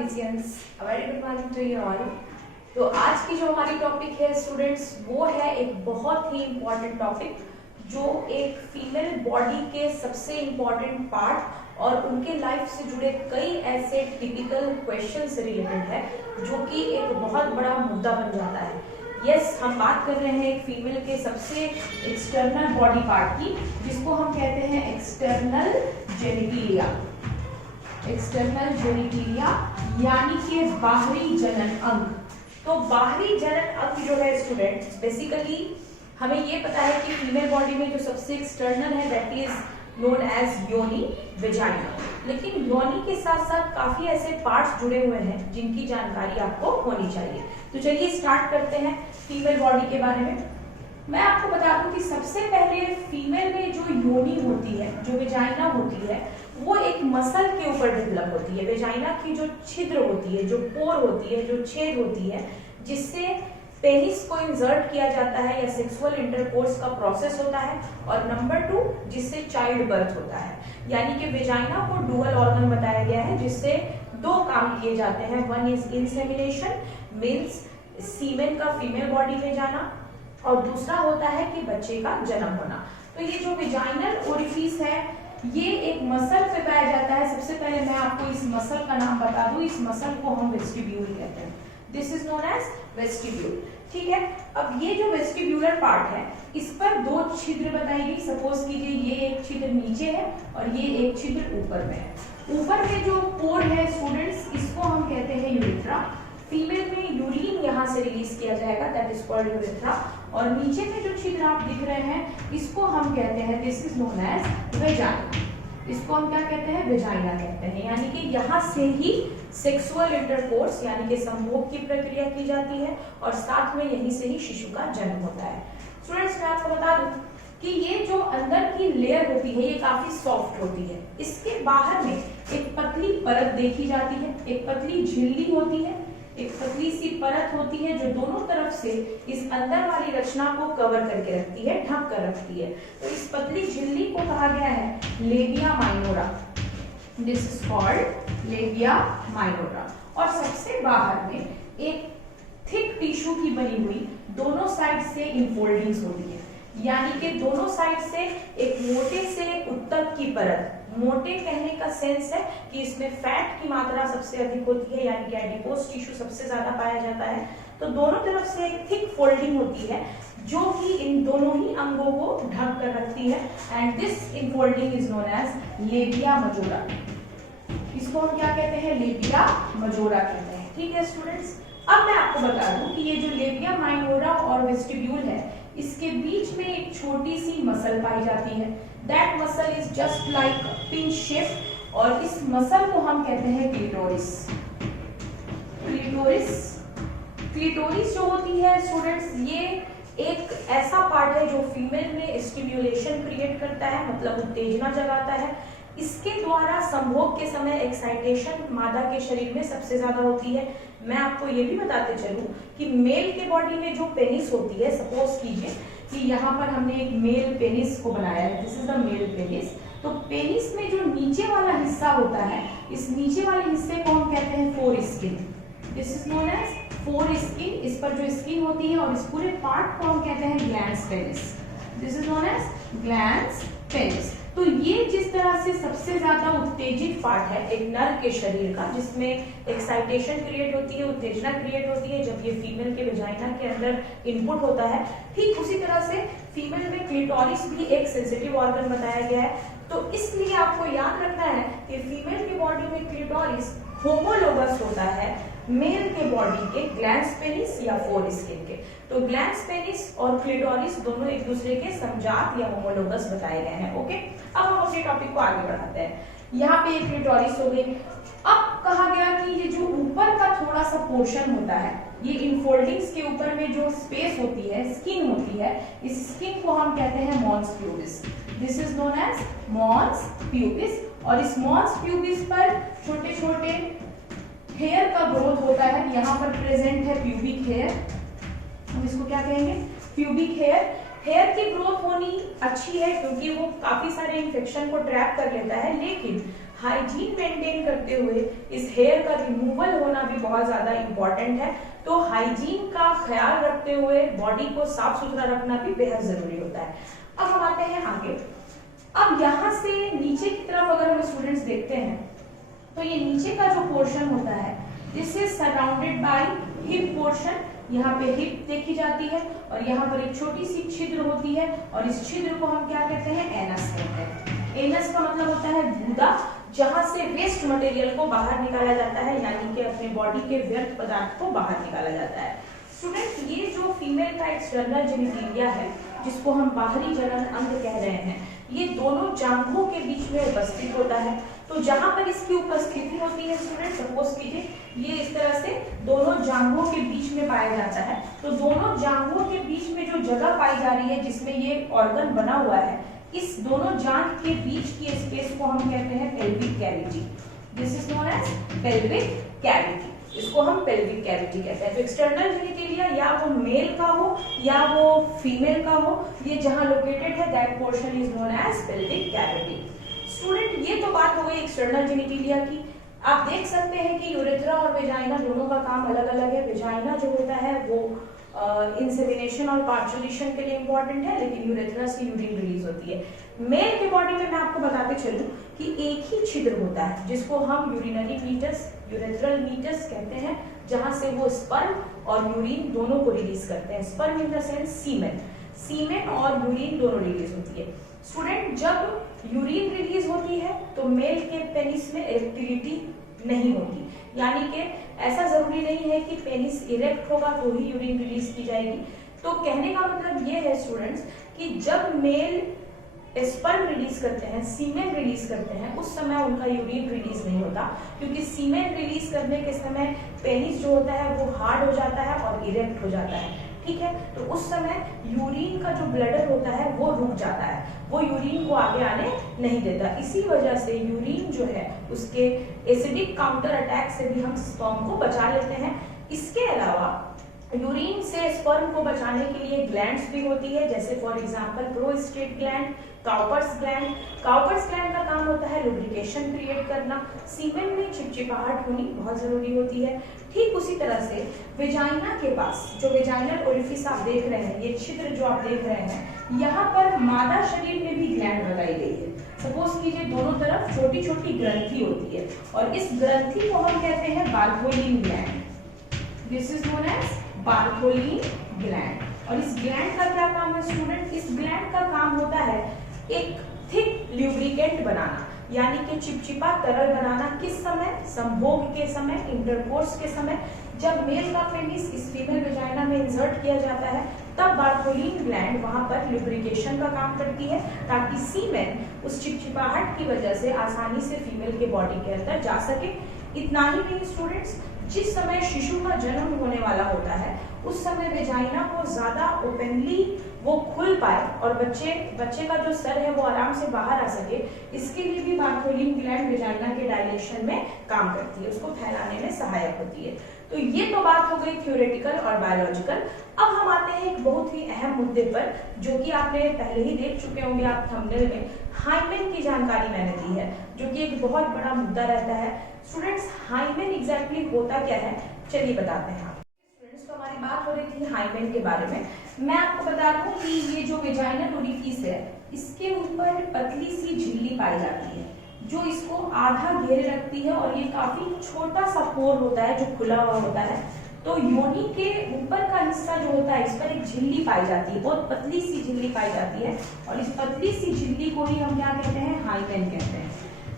Participants, very good morning to you all. तो आज की जो हमारी टॉपिक है स्टूडेंट्स, वो है एक बहुत ही इम्पॉर्टेंट टॉपिक जो एक फीमेल बॉडी के सबसे इम्पॉर्टेंट पार्ट और उनके लाइफ से जुड़े कई ऐसे टिपिकल क्वेश्चन से रिलेटेड है जो कि एक बहुत बड़ा मुद्दा बन जाता है। यस, हम बात कर रहे हैं एक फीमेल के सबसे एक्सटर्नल बॉडी पार्ट की, जिसको हम कहते हैं एक्सटर्नल जेनिटिलिया। एक्सटर्नल जेनिटिलिया यानी कि बाहरी जनन अंग। तो बाहरी जनन अंग जो है स्टूडेंट्स, बेसिकली हमें ये पता है कि फीमेल बॉडी में जो सबसे एक्सटर्नल है दैट इज नोन एज योनि, वेजाइना। लेकिन योनि के साथ साथ काफी ऐसे पार्ट्स जुड़े हुए हैं जिनकी जानकारी आपको होनी चाहिए। तो चलिए स्टार्ट करते हैं फीमेल बॉडी के बारे में। मैं आपको बता दूं कि सबसे पहले फीमेल में जो योनि होती है, जो वेजाइना होती है, वो एक मसल के ऊपर डेवलप होती है। वेजाइना की जो छिद्र होती है, जो पोर होती है, जो छेद होती है, जिससे पेनिस को इंसर्ट किया जाता है या सेक्सुअल इंटरकोर्स का प्रोसेस होता है। और नंबर 2, जिससे चाइल्ड बर्थ होता है। यानी कि वेजाइना को डुअल ऑर्गन बताया गया है जिससे दो काम किए जाते हैं। वन इज इंसेमिनेशन, मीन्स सीमेन का फीमेल बॉडी में जाना, और दूसरा होता है कि बच्चे का जन्म होना। तो ये जो वेजाइनल ओरिफिस है ये एक मसल पे पाया जाता है। सबसे पहले मैं आपको इस मसल का नाम बता दूं। इस मसल को हम वेस्टिब्यूल कहते हैं। This is known as vestibule. ठीक है, अब ये जो वेस्टिब्यूलर पार्ट है इस पर दो छिद्र बताई गई। सपोज कीजिए ये एक छिद्र नीचे है और ये एक छिद्र ऊपर में है। ऊपर में जो पोर है स्टूडेंट्स, इसको हम कहते हैं यूरेथ्रा। फीमेल में यूरिन यहाँ से रिलीज किया जाएगा, दैट इज कॉल्ड यूरेथ्रा। और नीचे में जो छिद्र आप दिख रहे हैं इसको हम कहते हैं, this is known as vagina. इसको हम क्या कहते हैं? वेजाइना कहते हैं। यानी कि यहाँ से ही सेक्सुअल इंटरकोर्स यानी कि संभोग की प्रक्रिया की जाती है और साथ में यहीं से ही शिशु का जन्म होता है। स्टूडेंट्स, मैं आपको बता दूं कि ये जो अंदर की लेयर होती है ये काफी सॉफ्ट होती है। इसके बाहर में एक पतली परत देखी जाती है, एक पतली झिल्ली होती है, एक पतली सी परत होती है जो दोनों तरफ से इस अंदर वाली रचना को कवर करके रखती है, ढक कर रखती है। तो इस पतली झिल्ली को कहा गया है labia minora. This is called labia minora. और सबसे बाहर में एक थिक टिश्यू की बनी हुई दोनों साइड से इनफोल्डिंग्स होती है। यानी कि दोनों साइड से एक मोटे से उत्तक की परत। मोटे कहने का सेंस है कि इसमें फैट की मात्रा सबसे अधिक होती है, यानी कि एडिपोज टिश्यू सबसे ज्यादा पाया जाता है। तो दोनों तरफ से एक थिक फोल्डिंग होती है जो कि इन दोनों ही अंगों को ढक कर रखती है। And this infolding is known as labia majora. इसको हम क्या कहते हैं? लेबिया मजोरा कहते हैं। ठीक है स्टूडेंट्स, अब मैं आपको बता दूं कि ये जो लेबिया माइनोरा और वेस्टिब्यूल है इसके बीच में एक छोटी सी मसल पाई जाती है। That muscle is just like pin shape और इस मसल को हम कहते हैं क्लिटोरिस। क्लिटोरिस क्लिटोरिस जो होती है स्टूडेंट्स, ये एक ऐसा पार्ट है जो फीमेल में स्टिम्युलेशन क्रिएट करता है, मतलब उत्तेजना जगाता है। इसके द्वारा संभोग के समय एक्साइटेशन मादा के शरीर में सबसे ज्यादा होती है। मैं आपको ये भी बताते चलूं कि मेल के बॉडी में जो पेनिस होती है, सपोज कीजिए कि यहाँ पर हमने एक मेल पेनिस को बनाया है, this is the male penis. तो पेनिस में जो नीचे वाला हिस्सा होता है, इस नीचे वाले हिस्से को हम कहते हैं foreskin. This is known as foreskin. इस पर जो स्किन होती है और इस पूरे पार्ट को हम कहते हैं glans penis. This is known as glans penis. तो ये जिस तरह से सबसे ज्यादा उत्तेजित पार्ट है एक नर के शरीर का, जिसमें एक्साइटेशन क्रिएट होती है, उत्तेजना क्रिएट होती है जब ये फीमेल के वेजाइना के अंदर इनपुट होता है, ठीक उसी तरह से फीमेल में क्लिटोरिस भी एक सेंसिटिव ऑर्गन बताया गया है। तो इसलिए आपको याद रखना है कि फीमेल की बॉडी में क्लिटोरिस होमोलोगस होता है मेल के बॉडी के ग्लैंड्स पेनिस या फोर स्किन के। तो ग्लैंड्स पेनिस और क्लिटोरिस दोनों एक दूसरे के समजात या होमोलोगस बताए गए हैं। ओके, अब हम अपने टॉपिक को आगे बढ़ाते हैं। यहाँ पे एक क्लिटोरिस हो गई। अब कहा गया कि ये जो ऊपर का थोड़ा सा पोर्शन होता है, ये इनफोल्डिंग्स के ऊपर में जो स्पेस होती है, स्किन होती है, इस स्किन को हम कहते हैं mons pubis. This is known as mons pubis. और इस मॉन्स प्यूबिस पर छोटे छोटे हेयर का ग्रोथ होता है। यहाँ पर प्रेजेंट है प्यूबिक हेयर, हम इसको क्या कहेंगे? Pubic hair. हेयर की ग्रोथ होनी अच्छी है क्योंकि वो काफी सारे इन्फेक्शन को ट्रैप कर लेता है, लेकिन हाइजीन मेंटेन करते हुए इस हेयर का रिमूवल होना भी बहुत ज्यादा इंपॉर्टेंट है। तो हाइजीन का ख्याल रखते हुए बॉडी को साफ सुथरा रखना भी बेहद जरूरी होता है। अब हम आते हैं आगे। अब यहाँ से नीचे की तरफ अगर हम स्टूडेंट्स देखते हैं तो ये नीचे का जो पोर्शन होता है this is surrounded by hip portion. यहाँ पे हिप देखी जाती है और यहाँ पर एक छोटी सी छिद्र होती है और इस छिद्र को हम क्या कहते हैं, एनस कहते हैं। एनस का मतलब होता है गूदा, जहां से वेस्ट मटेरियल को बाहर निकाला जाता है, यानी कि अपने बॉडी के व्यर्थ पदार्थ को बाहर निकाला जाता है। स्टूडेंट, ये जो फीमेल का एक्सटर्नल जेनिटलिया है जिसको हम बाहरी जनन अंग कह रहे हैं, ये दोनों जांघों के बीच में उपस्थित होता है। तो जहां पर इसकी उपस्थिति होती है स्टूडेंट, सपोज कीजिए ये इस तरह से दोनों जांघों के बीच में पाया जाता है। तो दोनों जांघों के बीच में जो जगह पाई जा रही है जिसमें ये ऑर्गन बना हुआ है, इस दोनों जांघ के बीच की स्पेस को हम कहते हैं pelvic cavity. This is known as pelvic cavity. इसको हम पेल्विक कैविटी कहते हैं। तो एक्सटर्नल जेनिटलिया या वो मेल का हो या वो फीमेल का हो, ये जहां लोकेटेड है that portion is known as pelvic cavity. Student, ये तो बात हो गई एक्सटर्नल जेनिटलिया की। आप देख सकते हैं कि यूरेथ्रा और वेजाइना दोनों का काम अलग अलग है। वेजाइना जो होता है वो इंसेमिनेशन और पार्चुलेशन के लिए इंपॉर्टेंट है, लेकिन यूरेथ्रा से यूरिन रिलीज होती है। मेल के बॉडी में मैं आपको बताते चलूं कि एक ही छिद्र होता है जिसको हम यूरिनरी मीटस, यूरेथ्रल मीटस कहते हैं, जहां से वो स्पर्म और यूरिन दोनों को रिलीज करते हैं। स्पर्म इन द सेंस सीमेन, सीमेन और यूरिन दोनों रिलीज होती है। स्टूडेंट, जब यूरिन रिलीज होती है तो मेल के पेनिस में इरेक्टिलिटी नहीं होती, यानी कि ऐसा जरूरी नहीं है कि पेनिस इरेक्ट होगा तो ही यूरिन रिलीज की जाएगी। तो कहने का मतलब ये है स्टूडेंट्स कि जब मेल स्पर्म रिलीज करते हैं, सीमेन रिलीज करते हैं, उस समय उनका यूरिन रिलीज नहीं होता, क्योंकि सीमेन रिलीज करने के समय पेनिस जो होता है वो हार्ड हो जाता है और इरेक्ट हो जाता है। ठीक है, तो उस समय यूरिन का जो ब्लडर होता है वो रुक जाता है, वो यूरिन को आगे आने नहीं देता। इसी वजह से यूरिन जो है उसके एसिडिक काउंटर अटैक से भी हम स्पर्म को बचा लेते हैं। इसके अलावा यूरिन से स्पर्म को बचाने के लिए ग्लैंड्स भी होती है, जैसे for example prostate gland, Cowper's gland. Cowper's gland का काम होता है लुब्रिकेशन क्रिएट करना। सीमेन में चिपचिपाहट होनी बहुत जरूरी होती है। ठीक उसी तरह से वेजाइना के पास जो वेजाइनल ओरिफिस आप देख रहे हैं, ये छिद्र जो आप देख रहे हैं, यहाँ पर मादा शरीर में भी ग्लैंड लगाई गई है। सपोज कीजिए दोनों तरफ छोटी छोटी ग्रंथि होती है और इस ग्रंथि को हम कहते हैं Bartholin gland. This is known as Bartholin gland. और इस ग्लैंड का क्या काम है स्टूडेंट? इस ग्लैंड का काम होता है एक थिक ल्यूब्रिकेंट बनाना, यानी कि चिपचिपा तरल बनाना। किस समय? संभोग के समय, इंटरकोर्स के समय। जब मेल का पेनिस इस फीमेल वेजाइना में इंसर्ट किया जाता है तब बार्थोलिन ग्लैंड वहां पर लुब्रिकेशन का काम करती है, ताकि सीमेन उस चिपचिपाहट की वजह से आसानी से फीमेल के बॉडी के अंदर जा सके। इतना ही नहीं स्टूडेंट्स, जिस समय शिशु का जन्म होने वाला होता है उस समय वेजाइना को ज्यादा ओपनली वो खुल पाए और बच्चे का जो सर है वो आराम से बाहर आ सके, इसके लिए भी बार्थोलिन ग्लैंड वेजाइना के डायलेशन में काम करती है, उसको फैलाने में सहायक होती है। तो ये तो बात हो गई थ्योरेटिकल और बायोलॉजिकल। अब हम आते हैं एक बहुत ही अहम मुद्दे पर, जो कि आपने पहले ही देख चुके होंगे आप थंबनेल में। हाइमेन की जानकारी मैंने दी है, जो कि एक बहुत बड़ा मुद्दा रहता है। स्टूडेंट्स, हाइमेन एग्जैक्टली होता क्या है, चलिए बताते हैं। स्टूडेंट्स, तो हमारी बात हो रही थी हाइमेन के बारे में। मैं आपको बता दूं कि ये जो वेजाइनल ओरिफिस है, इसके ऊपर पतली सी झिल्ली पाई जाती है जो इसको आधा घेरे रखती है, और ये काफी छोटा सा पोर होता है जो खुला हुआ होता है। तो योनि के ऊपर का हिस्सा जो होता है, इस पर एक झिल्ली पाई जाती है, बहुत पतली सी झिल्ली पाई जाती है, और इस पतली सी झिल्ली को ही हम क्या कहते हैं? हाइमेन कहते हैं।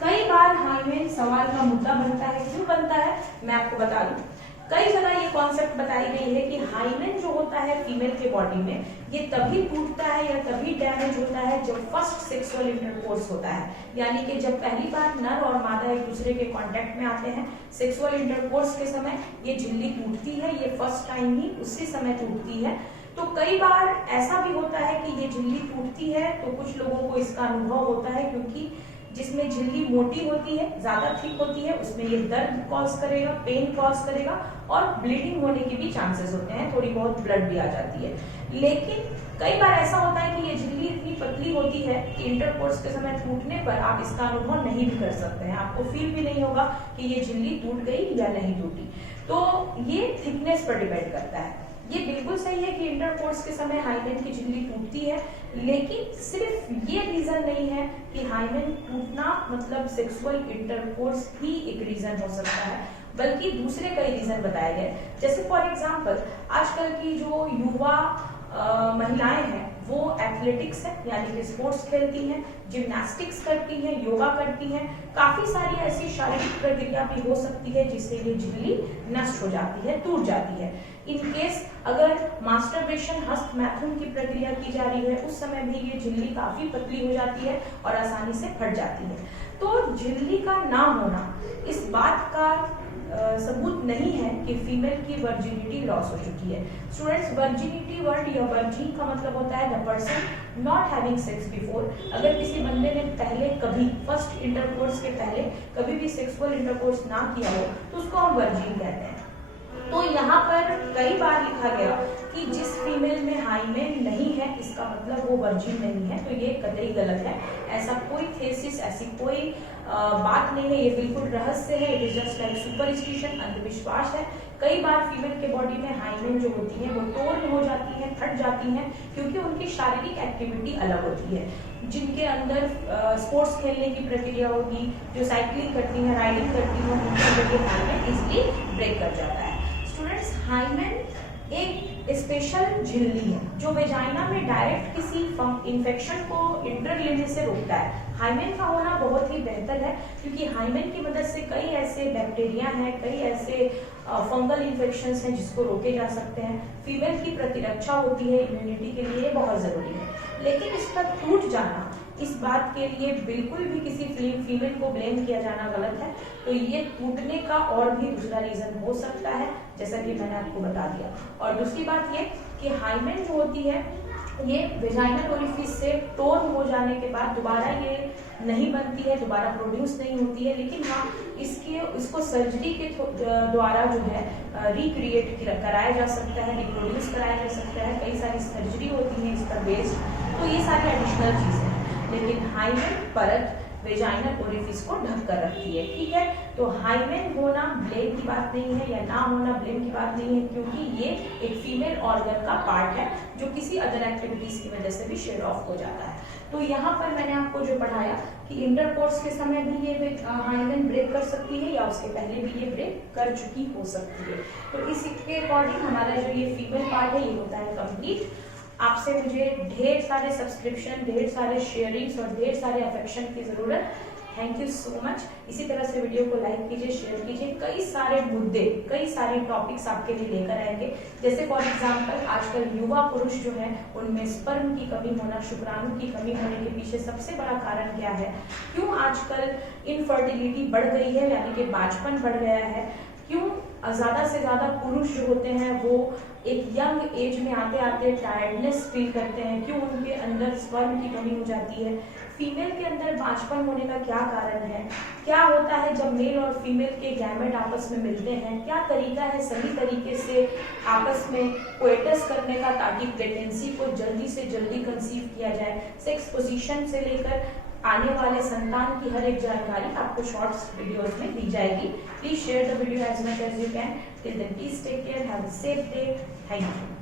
कई बार हाइमेन सवाल का मुद्दा बनता है। क्यों बनता है, मैं आपको बता दूं। कई जगह ये कॉन्सेप्ट बताई गई है कि हाइमेन जो होता है फीमेल के बॉडी में, ये तभी टूटता है या तभी डैमेज होता है जब फर्स्ट सेक्सुअल इंटरकोर्स होता है, यानी कि जब पहली बार नर और मादा एक दूसरे के कांटेक्ट में आते हैं, सेक्सुअल इंटरकोर्स के समय ये झिल्ली टूटती है। ये फर्स्ट टाइम ही उसी समय टूटती है। तो कई बार ऐसा भी होता है कि ये झिल्ली टूटती है तो कुछ लोगों को इसका अनुभव होता है, क्योंकि जिसमें झिल्ली मोटी होती है, ज्यादा थिक होती है, उसमें ये दर्द कॉज करेगा, पेन कॉज करेगा और ब्लीडिंग होने के भी चांसेस होते हैं, थोड़ी बहुत ब्लड भी आ जाती है। लेकिन कई बार ऐसा होता है कि ये झिल्ली इतनी पतली होती है कि इंटरकोर्स के समय टूटने पर आप इसका अनुभव नहीं भी कर सकते हैं, आपको फील भी नहीं होगा कि ये झिल्ली टूट गई या नहीं टूटी। तो ये थिकनेस पर डिपेंड करता है। ये बिल्कुल सही है कि इंटरकोर्स के समय हाइमेन की झिल्ली टूटती है, लेकिन सिर्फ ये रीजन नहीं है कि हाइमेन टूटना मतलब सेक्सुअल इंटरकोर्स ही एक रीजन हो सकता है, बल्कि दूसरे कई रीजन बताए गए। जैसे फॉर एग्जांपल आजकल की जो युवा महिलाएं हैं वो एथलेटिक्स है, यानी कि स्पोर्ट्स खेलती हैं, जिम्नास्टिक्स करती हैं, योगा करती हैं, काफी सारी ऐसी शारीरिक प्रक्रिया भी हो सकती है जिससे ये झिल्ली नष्ट हो जाती है, टूट जाती है। इन केस अगर मास्टरबेशन हस्त मैथुन की प्रक्रिया की जा रही है उस समय भी ये झिल्ली काफी पतली हो जाती है और आसानी से फट जाती है। तो झिल्ली का ना होना इस बात का सबूत नहीं है कि फीमेल की वर्जिनिटी लॉस हो चुकी है। स्टूडेंट्स, वर्जिनिटी वर्ड या वर्जिन का मतलब होता है the person not having sex before. अगर किसी बंदे ने पहले कभी फर्स्ट इंटरकोर्स के पहले कभी भी सेक्सुअल इंटरकोर्स ना किया हो तो उसको हम वर्जिन कहते हैं। तो यहाँ पर कई बार लिखा गया कि जिस फीमेल में हाइमेन नहीं है इसका मतलब वो वर्जिन नहीं है, तो ये कतई गलत है। ऐसा कोई थेसिस, ऐसी कोई बात नहीं है, ये बिल्कुल रहस्य है। It is just like superstition, अंधविश्वास है। कई बार फीमेल के बॉडी में हाइमेन जो होती है वो टोर्न हो जाती है, फट जाती हैं, क्योंकि उनकी शारीरिक एक्टिविटी अलग होती है। जिनके अंदर स्पोर्ट्स खेलने की प्रक्रिया होगी, जो साइकिलिंग करती हैं, राइडिंग करती हैं, उनके अंदर ये हाइमेन इजिली ब्रेक कर जाता है। स्टूडेंट्स, हाइमेन एक स्पेशल झिल्ली है जो वेजाइना में डायरेक्ट किसी इन्फेक्शन को इंटर लेने से रोकता है। हाइमेन का होना बहुत ही बेहतर है, क्योंकि हाइमेन की मदद से कई ऐसे बैक्टीरिया हैं, कई ऐसे फंगल इन्फेक्शंस हैं जिसको रोके जा सकते हैं। फीमेल की प्रतिरक्षा होती है, इम्यूनिटी के लिए बहुत जरूरी है। लेकिन इसका टूट जाना, इस बात के लिए बिल्कुल भी किसी फीमेल को ब्लेम किया जाना गलत है। तो ये टूटने का और भी दूसरा रीजन हो सकता है, जैसा कि मैंने आपको बता दिया। और दूसरी बात ये कि हाइमेन जो होती है ये वेजाइनल ओरिफिस से टोर्न हो जाने के बाद दोबारा ये नहीं बनती है, दोबारा प्रोड्यूस नहीं होती है। लेकिन हाँ, इसको सर्जरी के द्वारा जो है रिक्रिएट कराया जा सकता है, रिप्रोड्यूस कराया जा सकता है। कई सारी सर्जरी होती है इस पर बेस्ड, तो ये सारी एडिशनल चीजें हैं। लेकिन हाइमेन परत वेजाइनल ओरिफिस को ढक कर रखती है, ठीक है। तो हाइमेन होना ब्लेम की बात नहीं है, या ना होना ब्लेम की बात नहीं है, क्योंकि ये एक फीमेल ऑर्गन का पार्ट है जो किसी अदर एक्टिविटीज की वजह से भी शेड ऑफ हो जाता है। तो यहाँ पर मैंने आपको जो पढ़ाया कि इंटरकोर्स के समय भी ये हाइमेन ब्रेक कर सकती है या उसके पहले भी ये ब्रेक कर चुकी हो सकती है। तो इसके अकॉर्डिंग हमारा जो ये फीमेल पार्ट है ये होता है कंप्लीट। आपसे मुझे ढेर सारे सब्सक्रिप्शन, ढेर सारे शेयरिंग्स और ढेर सारे अफेक्शन की जरूरत। Thank you so much. इसी तरह से वीडियो को लाइक कीजिए, शेयर कीजिए। कई सारे मुद्दे, कई सारे टॉपिक्स आपके लिए लेकर आएंगे। जैसे फॉर एग्जांपल आजकल युवा पुरुष जो हैं उनमें स्पर्म की कमी होना, शुक्राणु की कमी होने के पीछे सबसे बड़ा कारण क्या है, क्यों आजकल इनफर्टिलिटी बढ़ गई है, यानी कि बांझपन बढ़ गया है, क्यों ज्यादा से ज्यादा पुरुष जो होते हैं वो एक यंग एज में आते आते टायर्डनेस फील करते हैं, क्यों उनके अंदर स्पर्म की कमी हो जाती है, फीमेल के अंदर बांझपन होने का क्या कारण है, क्या होता है जब मेल और फीमेल के गैमेट आपस में मिलते हैं, क्या तरीका है सही तरीके से आपस में कोएटस करने का ताकि प्रेगनेंसी को जल्दी से जल्दी कंसीव किया जाए। सेक्स पोजीशन से लेकर आने वाले संतान की हर एक जानकारी आपको शॉर्ट्स वीडियोस में दी जाएगी। Please share the video as much as you can. Till then please take care, have a safe day. Thank you.